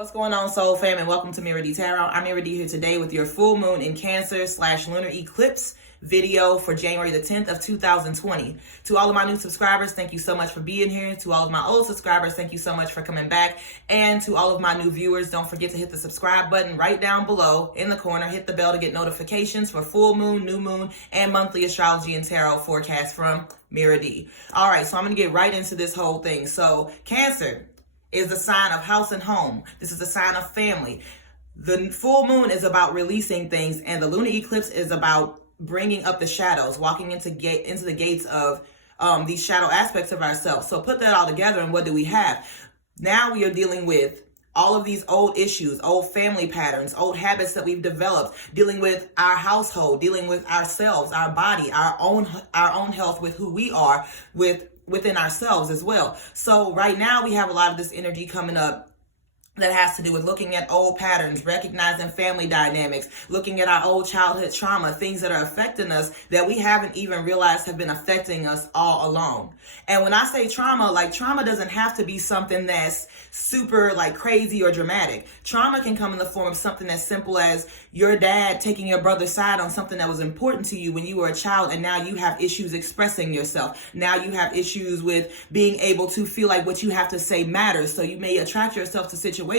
What's going on, Soul Fam, and welcome to Mira D Tarot. I'm Mira D here today with your full moon in Cancer / Lunar Eclipse video for January the 10th of 2020. To all of my new subscribers, thank you so much for being here. To all of my old subscribers, thank you so much for coming back. And to all of my new viewers, don't forget to hit the subscribe button right down below in the corner. Hit the bell to get notifications for full moon, new moon, and monthly astrology and tarot forecast from Mira D. All right, so I'm going to get right into this whole thing. So, Cancer is the sign of house and home. This is a sign of family. The full moon is about releasing things, and the lunar eclipse is about bringing up the shadows, walking into the gates of these shadow aspects of ourselves. So put that all together, and what do we have? Now we are dealing with all of these old issues, old family patterns, old habits that we've developed, dealing with our household, dealing with ourselves, our body, our own health, with who we are, within ourselves as well. So right now we have a lot of this energy coming up that has to do with looking at old patterns, recognizing family dynamics, looking at our old childhood trauma, things that are affecting us that we haven't even realized have been affecting us all along. And when I say trauma, trauma doesn't have to be something that's super crazy or dramatic. Trauma can come in the form of something as simple as your dad taking your brother's side on something that was important to you when you were a child, and now you have issues expressing yourself. Now you have issues with being able to feel like what you have to say matters. So you may attract yourself to situations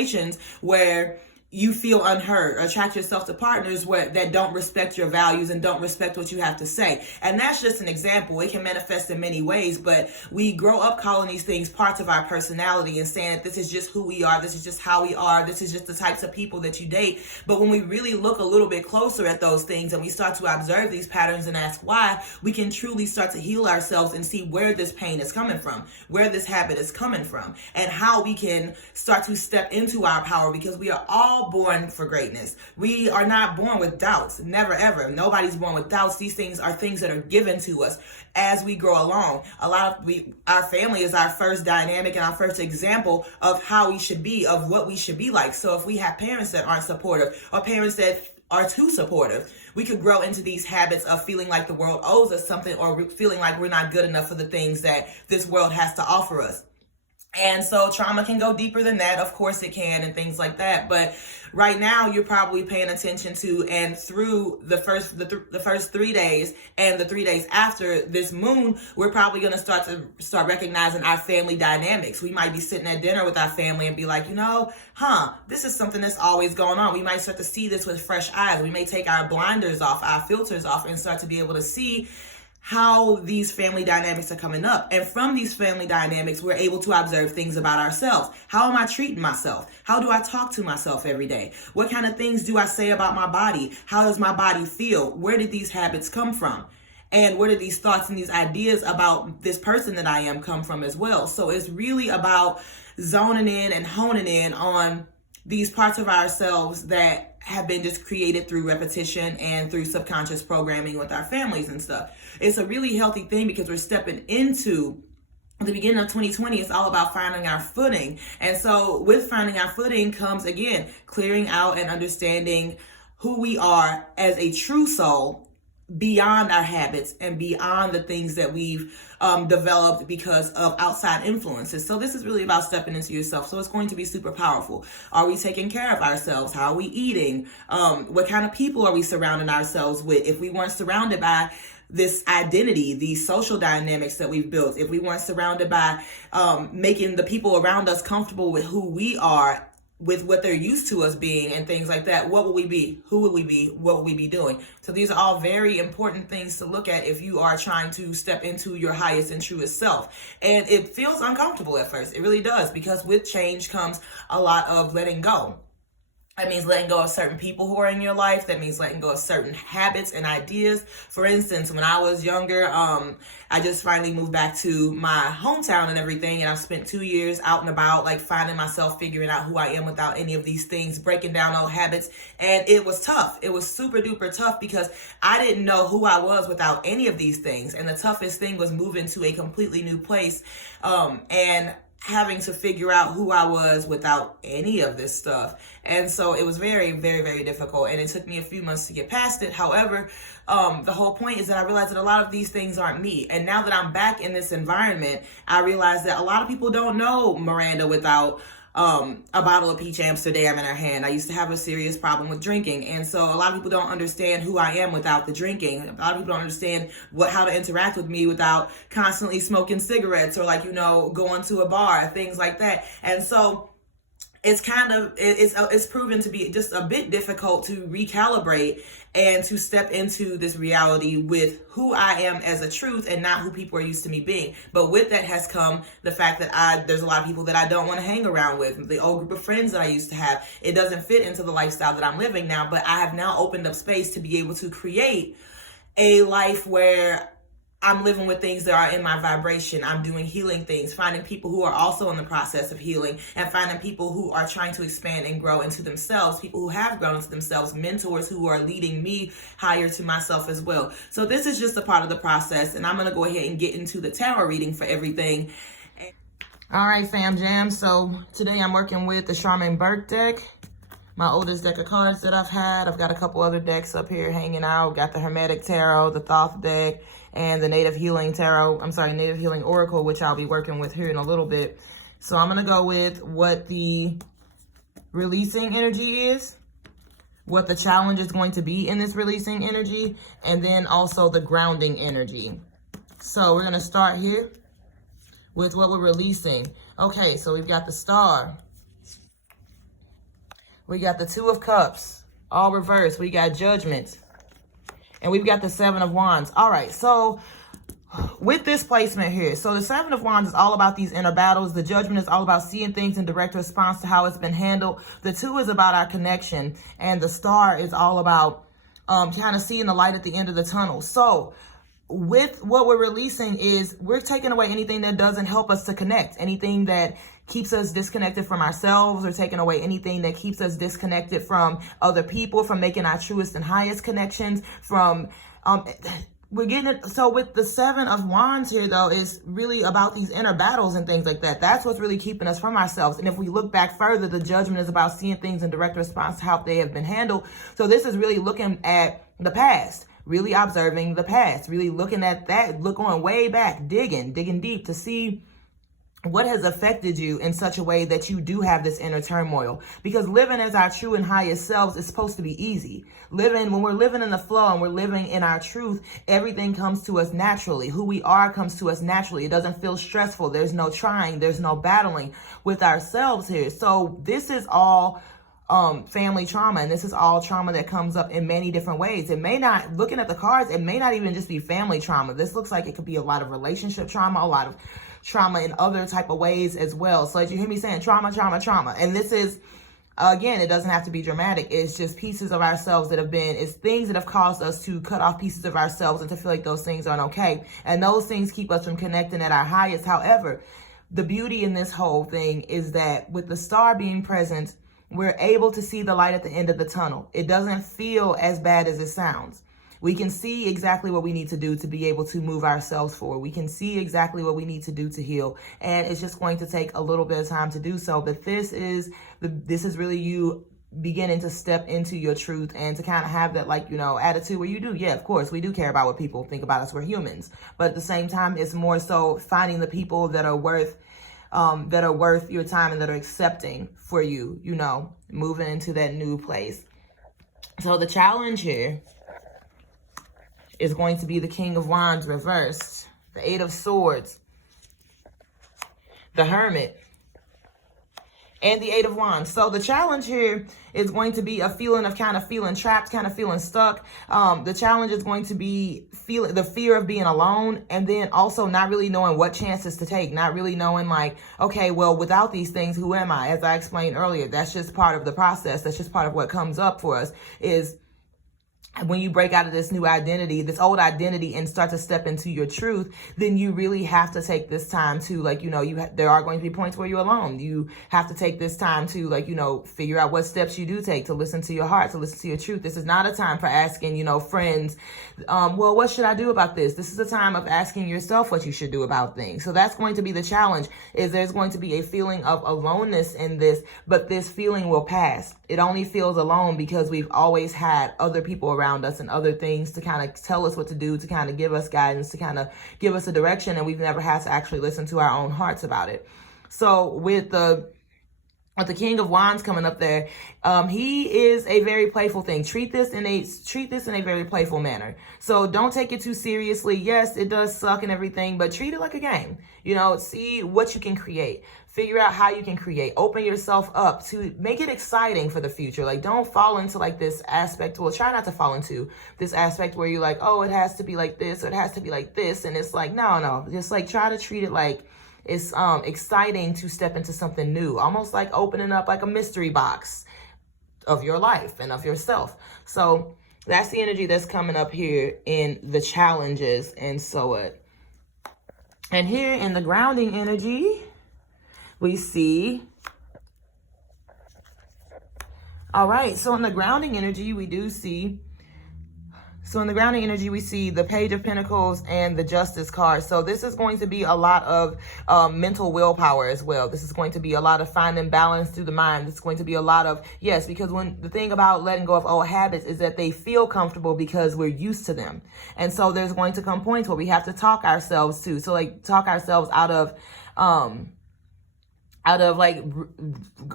where you feel unheard, or attract yourself to partners that don't respect your values and don't respect what you have to say. And that's just an example. It can manifest in many ways, but we grow up calling these things parts of our personality and saying that this is just who we are, this is just how we are, this is just the types of people that you date. But when we really look a little bit closer at those things and we start to observe these patterns and ask why, we can truly start to heal ourselves and see where this pain is coming from, where this habit is coming from, and how we can start to step into our power, because we are all born for greatness. We are not born with doubts. Never, ever. Nobody's born with doubts. These things are things that are given to us as we grow along. Our family is our first dynamic and our first example of how we should be, of what we should be like. So if we have parents that aren't supportive, or parents that are too supportive, we could grow into these habits of feeling like the world owes us something, or feeling like we're not good enough for the things that this world has to offer us. And so trauma can go deeper than that. Of course it can, and things like that. But right now you're probably paying attention to, and through the first 3 days and the 3 days after this moon, we're probably going to start recognizing our family dynamics. We might be sitting at dinner with our family and be like, this is something that's always going on. We might start to see this with fresh eyes. We may take our blinders off, our filters off, and start to be able to see how these family dynamics are coming up. And from these family dynamics, we're able to observe things about ourselves. How am I treating myself? How do I talk to myself every day? What kind of things do I say about my body? How does my body feel? Where did these habits come from? And where did these thoughts and these ideas about this person that I am come from as well? So it's really about zoning in and honing in on these parts of ourselves that have been just created through repetition and through subconscious programming with our families and stuff. It's a really healthy thing, because we're stepping into the beginning of 2020. It's all about finding our footing. And so with finding our footing comes, again, clearing out and understanding who we are as a true soul, beyond our habits and beyond the things that we've developed because of outside influences. So this is really about stepping into yourself. So it's going to be super powerful. Are we taking care of ourselves? How are we eating? What kind of people are we surrounding ourselves with? If we weren't surrounded by this identity, these social dynamics that we've built, if we weren't surrounded by making the people around us comfortable with who we are, with what they're used to us being and things like that, what would we be? Who would we be? What would we be doing? So these are all very important things to look at if you are trying to step into your highest and truest self. And it feels uncomfortable at first. It really does, because with change comes a lot of letting go. That means letting go of certain people who are in your life. That means letting go of certain habits and ideas. For instance, when I was younger, I just finally moved back to my hometown and everything. And I've spent 2 years out and about, finding myself, figuring out who I am without any of these things, breaking down old habits. And it was tough. It was super duper tough, because I didn't know who I was without any of these things. And the toughest thing was moving to a completely new place. And having to figure out who I was without any of this stuff. And so it was very, very, very difficult. And it took me a few months to get past it. However, the whole point is that I realized that a lot of these things aren't me. And now that I'm back in this environment, I realize that a lot of people don't know Miranda without a bottle of peach Amsterdam in her hand. I used to have a serious problem with drinking. And so a lot of people don't understand who I am without the drinking. A lot of people don't understand how to interact with me without constantly smoking cigarettes or going to a bar, things like that. And so it's proven to be just a bit difficult to recalibrate and to step into this reality with who I am as a truth and not who people are used to me being. But with that has come the fact that there's a lot of people that I don't want to hang around with. The old group of friends that I used to have, it doesn't fit into the lifestyle that I'm living now. But I have now opened up space to be able to create a life where I'm living with things that are in my vibration. I'm doing healing things, finding people who are also in the process of healing, and finding people who are trying to expand and grow into themselves, people who have grown into themselves, mentors who are leading me higher to myself as well. So this is just a part of the process, and I'm going to go ahead and get into the tarot reading for everything. All right, fam jam. So today I'm working with the Charmin Burke deck, my oldest deck of cards that I've had. I've got a couple other decks up here hanging out. Got the Hermetic Tarot, the Thoth deck, and the Native Healing Native Healing Oracle, which I'll be working with here in a little bit. So I'm going to go with what the releasing energy is, what the challenge is going to be in this releasing energy, and then also the grounding energy. So we're going to start here with what we're releasing. Okay, so we've got the Star. We got the Two of Cups, all reversed. We got Judgment. And we've got the Seven of Wands. All right, so with this placement here, so the Seven of Wands is all about these inner battles. The Judgment is all about seeing things in direct response to how it's been handled. The Two is about our connection. And the Star is all about kind of seeing the light at the end of the tunnel. So with what we're releasing is we're taking away anything that doesn't help us to connect, anything that keeps us disconnected from ourselves, or taking away anything that keeps us disconnected from other people, from making our truest and highest connections, from we're getting it. So with the Seven of Wands here, though, is really about these inner battles and things like that. That's what's really keeping us from ourselves. And if we look back further, the Judgment is about seeing things in direct response to how they have been handled. So this is really looking at the past, really observing the past, really looking at that, going way back, digging deep to see what has affected you in such a way that you do have this inner turmoil. Because living as our true and highest selves is supposed to be easy. When we're living in the flow and we're living in our truth, everything comes to us naturally. Who we are comes to us naturally. It doesn't feel stressful. There's no trying. There's no battling with ourselves here. So this is all family trauma, and this is all trauma that comes up in many different ways. It may not, looking at the cards, it may not even just be family trauma. This looks like it could be a lot of relationship trauma, a lot of trauma in other type of ways as well. So as you hear me saying trauma, and this is, again, it doesn't have to be dramatic. It's just pieces of ourselves it's things that have caused us to cut off pieces of ourselves and to feel like those things aren't okay. And those things keep us from connecting at our highest. However, the beauty in this whole thing is that with the Star being present, we're able to see the light at the end of the tunnel. It doesn't feel as bad as it sounds. We can see exactly what we need to do to be able to move ourselves forward. We can see exactly what we need to do to heal. And it's just going to take a little bit of time to do so. But this is really you beginning to step into your truth and to kind of have that, attitude where you do. Yeah, of course, we do care about what people think about us. We're humans. But at the same time, it's more so finding the people that are worth your time and that are accepting for you, moving into that new place. So the challenge here is going to be the King of Wands reversed, the Eight of Swords, the Hermit, and the Eight of Wands. So the challenge here is going to be a feeling of kind of feeling trapped, kind of feeling stuck. The challenge is going to be the fear of being alone, and then also not really knowing what chances to take, not really knowing okay, well, without these things, who am I? As I explained earlier, that's just part of the process. That's just part of what comes up for us is when you break out of this new identity, this old identity, and start to step into your truth, then you really have to take this time to, there are going to be points where you're alone. You have to take this time to, figure out what steps you do take, to listen to your heart, to listen to your truth. This is not a time for asking, friends, well, what should I do about this? This is a time of asking yourself what you should do about things. So that's going to be the challenge, is there's going to be a feeling of aloneness in this, but this feeling will pass. It only feels alone because we've always had other people around us and other things to kind of tell us what to do, to kind of give us guidance, to kind of give us a direction, and we've never had to actually listen to our own hearts about it. So with the with the King of Wands coming up there, he is a very playful thing. Treat this in a very playful manner. So don't take it too seriously. Yes, it does suck and everything, but treat it like a game. You know, see what you can create. Figure out how you can create. Open yourself up to make it exciting for the future. Like, don't fall into like this aspect. Well, try not to fall into this aspect where you're like, oh, it has to be like this or it has to be like this, and it's like, no. Just like try to treat it like it's exciting to step into something new, almost like opening up like a mystery box of your life and of yourself. So that's the energy that's coming up here in the challenges and so what. And here in the grounding energy, we see, all right, so in the grounding energy, we see the Page of Pentacles and the Justice card. So this is going to be a lot of mental willpower as well. This is going to be a lot of finding balance through the mind. This is going to be a lot of, yes, because when the thing about letting go of old habits is that they feel comfortable because we're used to them. And so there's going to come points where we have to talk ourselves to. So like talk ourselves out of like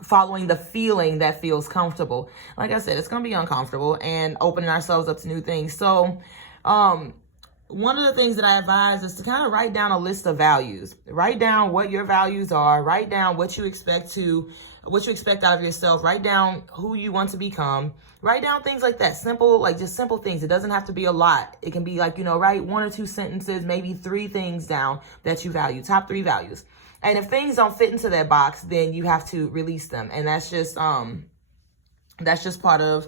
following the feeling that feels comfortable. Like I said, it's going to be uncomfortable and opening ourselves up to new things. So, one of the things that I advise is to kind of write down a list of values. Write down what your values are. Write down what you expect out of yourself. Write down who you want to become. Write down things like that. Simple, like just simple things. It doesn't have to be a lot. It can be like, write 1 or 2 sentences, maybe 3 things down that you value. Top 3 values. And if things don't fit into that box, then you have to release them. And that's just part of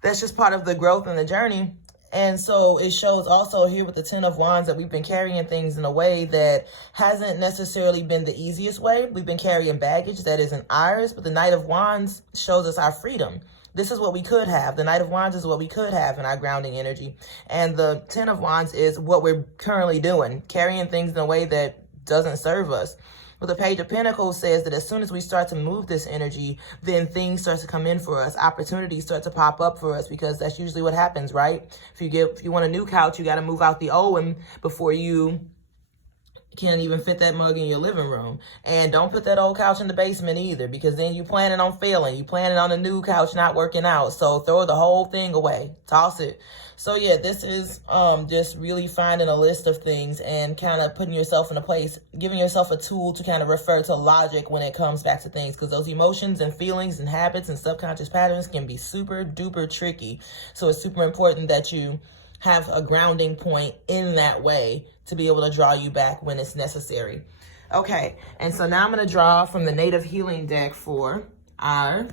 the growth and the journey. And so it shows also here with the 10 of Wands that we've been carrying things in a way that hasn't necessarily been the easiest way. We've been carrying baggage that isn't ours, but the Knight of Wands shows us our freedom. This is what we could have. The Knight of Wands is what we could have in our grounding energy. And the 10 of Wands is what we're currently doing, carrying things in a way that doesn't serve us. But the Page of Pentacles says that as soon as we start to move this energy, then things start to come in for us. Opportunities start to pop up for us, because that's usually what happens, right? If you want a new couch, you got to move out the old one before you can't even fit that mug in your living room. And don't put that old couch in the basement either, because then you planning on failing. You planning on a new couch not working out. So throw the whole thing away. Toss it. So yeah, this is just really finding a list of things and kind of putting yourself in a place, giving yourself a tool to kind of refer to logic when it comes back to things, because those emotions and feelings and habits and subconscious patterns can be super duper tricky. So it's super important that you have a grounding point in that way to be able to draw you back when it's necessary. Okay, and so now I'm going to draw from the Native Healing deck for our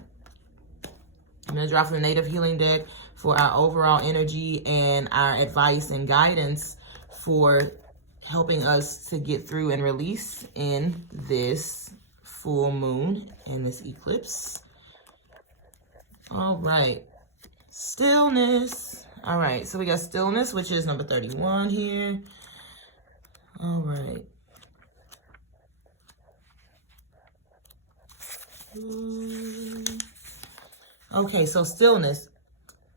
overall energy and our advice and guidance for helping us to get through and release in this full moon and this eclipse. All right, stillness. All right, so we got stillness, which is number 31 here. All right. Okay, so stillness.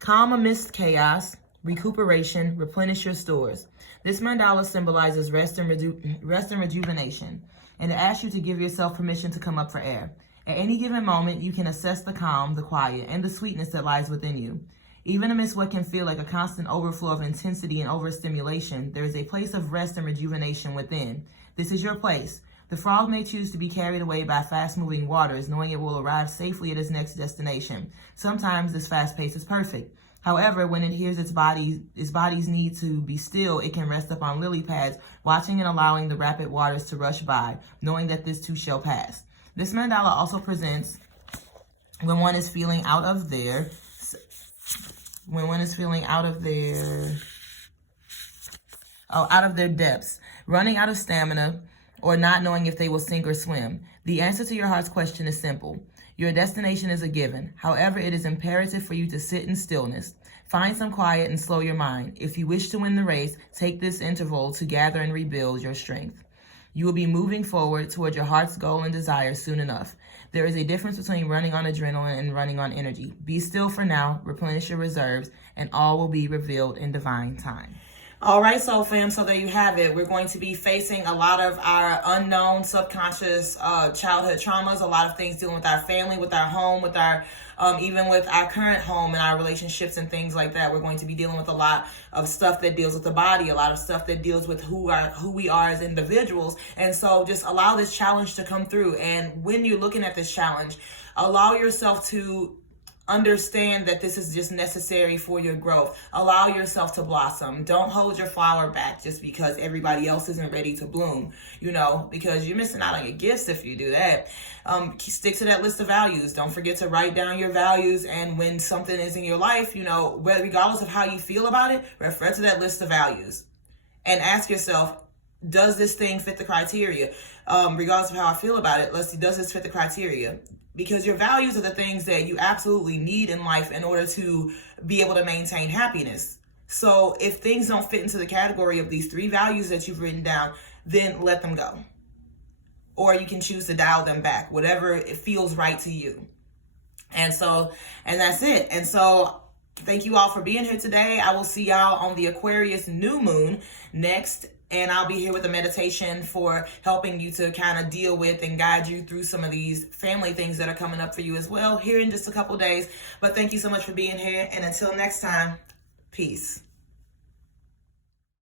Calm amidst chaos, recuperation, replenish your stores. This mandala symbolizes rest and rejuvenation, and it asks you to give yourself permission to come up for air. At any given moment, you can assess the calm, the quiet, and the sweetness that lies within you. Even amidst what can feel like a constant overflow of intensity and overstimulation, there is a place of rest and rejuvenation within. This is your place. The frog may choose to be carried away by fast-moving waters, knowing it will arrive safely at its next destination. Sometimes this fast pace is perfect. However, when it hears its body's need to be still, it can rest upon lily pads, watching and allowing the rapid waters to rush by, knowing that this too shall pass. This mandala also presents when one is feeling out of their depths, running out of stamina, or not knowing if they will sink or swim. The answer to your heart's question is simple. Your destination is a given. However, it is imperative for you to sit in stillness. Find some quiet and slow your mind. If you wish to win the race, take this interval to gather and rebuild your strength. You will be moving forward toward your heart's goal and desire soon enough. There is a difference between running on adrenaline and running on energy. Be still for now, replenish your reserves, and all will be revealed in divine time. All right, soul fam, so there you have it. We're going to be facing a lot of our unknown subconscious childhood traumas, a lot of things dealing with our family, with our home, with our even with our current home and our relationships and things like that. We're going to be dealing with a lot of stuff that deals with the body, a lot of stuff that deals with who we are as individuals. And so just allow this challenge to come through. And when you're looking at this challenge, allow yourself to understand that this is just necessary for your growth. Allow yourself to blossom. Don't hold your flower back just because everybody else isn't ready to bloom, because you're missing out on your gifts if you do that. Stick to that list of values. Don't forget to write down your values. And when something is in your life, regardless of how you feel about it, refer to that list of values and ask yourself, does this thing fit the criteria? Regardless of how I feel about it, does this fit the criteria? Because your values are the things that you absolutely need in life in order to be able to maintain happiness. So if things don't fit into the category of these 3 values that you've written down, then let them go. Or you can choose to dial them back, whatever it feels right to you. And that's it. And so thank you all for being here today. I will see y'all on the Aquarius new moon next. And I'll be here with a meditation for helping you to kind of deal with and guide you through some of these family things that are coming up for you as well here in just a couple days. But thank you so much for being here. And until next time, peace.